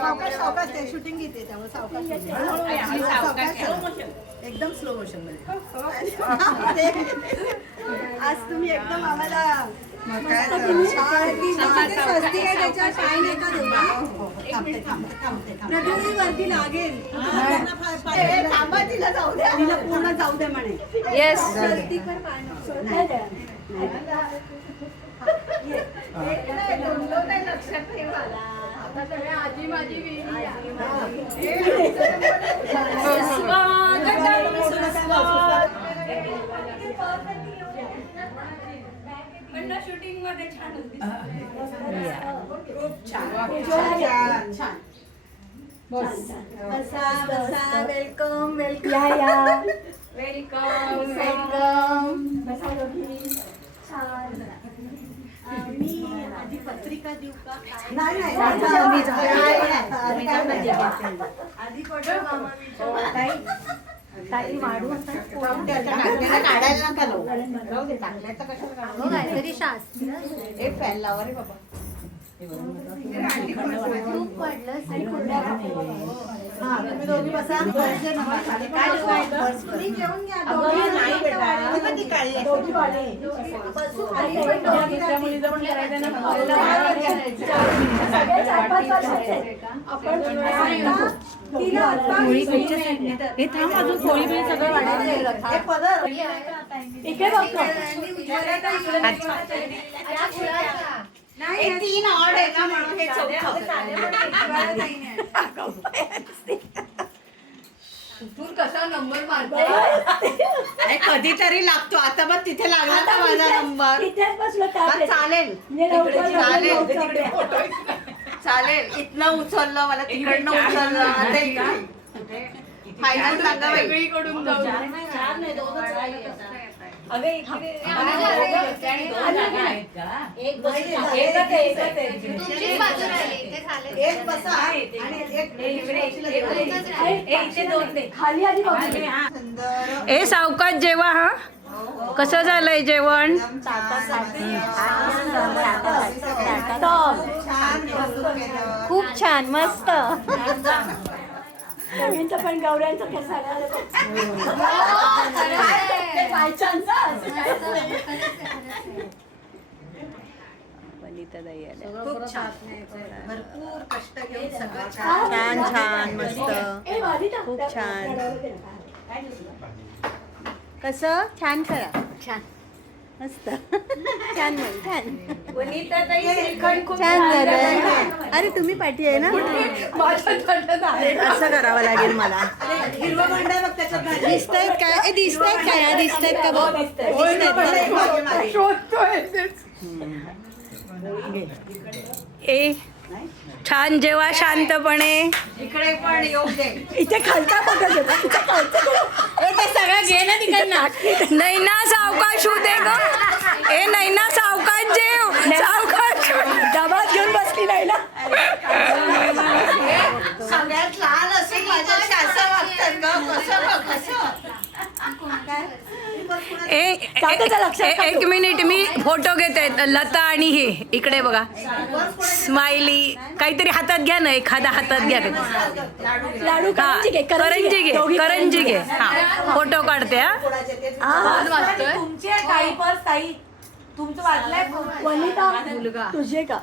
सावकाश ते शूटिंग घेते त्यामुळे सावकाश एकदम स्लो मोशन मध्ये आज तुम्ही एकदम आम्हाला वरती लागेल तिला जाऊ द्या तिला पूर्ण जाऊ द्या म्हणे. येस आजी माझी शूटिंग मध्ये छान खूप छान छान. बसा बसा वेलकम वेलकम वेलकम बसा दोघी छान. मी आधी पत्रिका देऊ का? नाही आधी फोटो ताई वाढू काढायला नका लो राहू दे टाकल्याचं कशाला काढू काहीतरी शास्त्र एक फॅन लावा रे बाबा. खूप पडलं तुम्ही दोघी बसा. तुम्ही जेवून घ्या. हे थांब अजून पोळी बिळी सगळं वाढायचं. तीन ऑड आहे ना म्हणून हे तू कसा नंबर मारतो कधीतरी लागतो. आता बघ तिथे लागला ना माझा नंबर. चालेल चालेल. इथनं उचललं मला तिकडनं उचललं. फायनल सांगा बाई. सगळीकडून जाऊ. ए सावकाश जेवा. हा कसं झालंय जेवण? खूप छान मस्त. पण गौऱ्यांचं कसं खूप छान. भरपूर कष्ट घेऊन सगळं छान छान मस्त खूप छान. कसं छान करा. छान मस्त छान मग छान छान झालं. अरे तुम्ही पाठी आहे ना. असं करावं लागेल मला. हिरवा भांडा बघ त्याच्यात दिसतायत काय? दिसतायत काय? दिसतायत का बघ. ए छान जेवा शांतपणे. इकडे पण येऊ दे. इथे खालचा बघत ते सगळं घे ना तिकडनं. नैना सावकाश होऊ दे ग. ए नैना सावकाश जेव. सावकाश डबात घेऊन बसली नाही ना. सगळ्यात लहान असेल माझ्याशी असं वागतात ग. कसं एक मिनिट मी फोटो घेते. लता आणि हे इकडे बघा. स्माइली काहीतरी हातात घ्या ना. एखादा हातात घ्या. लाडू करंजी घे करंजी घे. हा फोटो काढते. हा तुमचे काही पण ताई तुमचं वाचलंय वनिता तुझे का